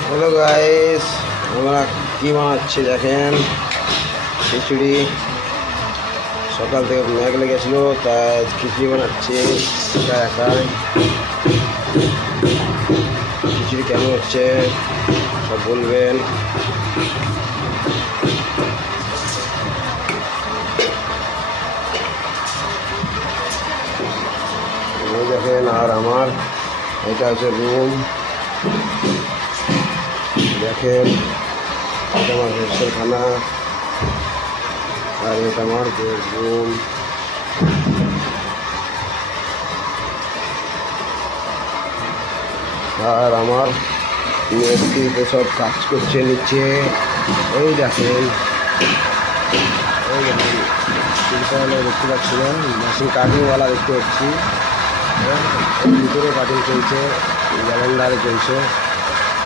Hello guys, আমরা কি বানাচ্ছি দেখেন। খিচুড়ি, সকাল থেকে মেঘ লেগেছিল তাই খিচুড়ি বানাচ্ছি একা একাই। খিচুড়ি কেমন হচ্ছে সব বলবেন। দেখেন, আর আমার এটা হচ্ছে রুম। দেখেন, এটা আমার হোস্টেলখানা, আর এটা আমার বেডরুম। আর আমার মিস্ত্রিতে সব কাজ করছে নিচে। ওই দেখেন, ওই দেখেন তিনতলা দেখতে পাচ্ছি না, মেশিন কাটিংওয়ালা দেখতে পাচ্ছি। ভিতরে কাটিং চলছে, ক্যালেন্ডারে চলছে।